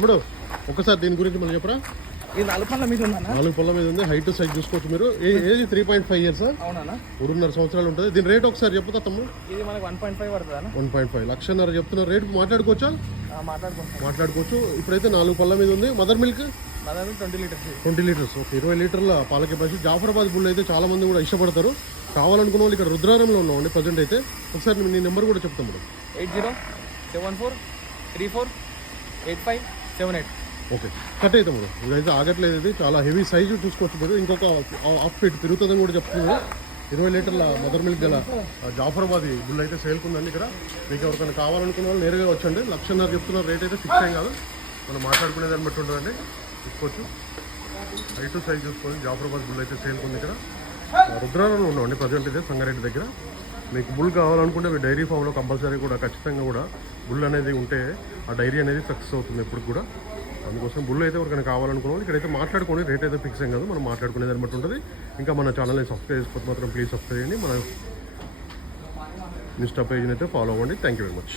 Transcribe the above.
ఇప్పుడు ఒకసారి దీని గురించి మనం చెప్పరా? ఇది నాలుగు పనుల మీద నాలుగు పొలం మీద ఉంది హైట్ సైజ్ చూసుకోవచ్చు మీరు. ఏ- age? Three point five years అవునా మూడున్నర సంవత్సరాలు ఉంటుంది. దీని రేట్ ఒకసారి చెప్పుతా తమ్ముడు. ఇది మనకి వన్ పాయింట్ ఫైవ్ పడుతుందా వన్ పాయింట్ ఫైవ్ లక్షన్నర చెప్తున్నారు. రేట్ మాట్లాడుకోవచ్చా? మాట్లాడుకుంటాం మాట్లాడుకోవచ్చు. ఇప్పుడైతే నాలుగు పళ్ళ మీద ఉంది. Mother milk twenty litres twenty litres ఒక ఇరవై లీటర్ల పాల కెపాసిటీ జాఫరాబాద్ బుల్ అయితే చాలా మంది కూడా ఇష్టపడతారు. కావాలనుకున్న వాళ్ళు ఇక్కడ రుద్రారంలో ఉన్నామండి ప్రజెంట్ అయితే. ఒకసారి నీ నెంబర్ కూడా చెప్తాం madam eight zero seven four three four eight five seven eight okay cut అవుతాం మేడం. ఇదైతే ఆగట్లేదు ఇది. చాలా హెవీ సైజు చూసుకోవచ్చు మీరు. ఇంకొక హాఫ్ ఫీట్ తిరుగుతుందని కూడా చెప్తున్నారు. ఇరవై లీటర్ల మదర్ మిల్క్ గల జాఫరాబాది బుల్ అయితే సేల్కుందండి ఇక్కడ. మీకు ఎవరికైనా కావాలనుకున్న వాళ్ళు నేరుగా వచ్చండి. లక్షన్నర చెప్తున్న రేట్ అయితే ఫిక్స్ ఏం కాదు. మనం మాట్లాడుకునే దాన్ని బట్టి ఉంటుందండి. చూసుకోవచ్చు. ఐటు సైజ్ చూసుకొని జాఫరాబాద్ బుల్ అయితే సేల్కుంది ఇక్కడ. రుద్రారంలో ఉన్నామండి ప్రజెంట్ ఇదే సంగారెడ్డి దగ్గర. మీకు బుల్ కావాలనుకుంటే మీ డైరీ ఫామ్లో కంపల్సరీ కూడా ఖచ్చితంగా కూడా బుల్ అనేది ఉంటే ఆ డైరీ అనేది సక్సెస్ అవుతుంది ఎప్పుడు కూడా. అందుకోసం బుల్ అయితే ఎవరికైనా కావాలనుకున్నాం ఇక్కడైతే మాట్లాడుకోండి రేట్ అయితే ఫిక్స్ అయ్యి కాదు. మనం మాట్లాడుకునే దాన్ని బట్టి ఉంటుంది. ఇంకా మన ఛానల్ని సబ్స్క్రైబ్ చేసుకోకపోతే మాత్రం ప్లీజ్ సబ్స్క్రైబ్ చేయండి. మన ఇన్స్టా పేజ్ని అయితే ఫాలో అవ్వండి. Thank you very much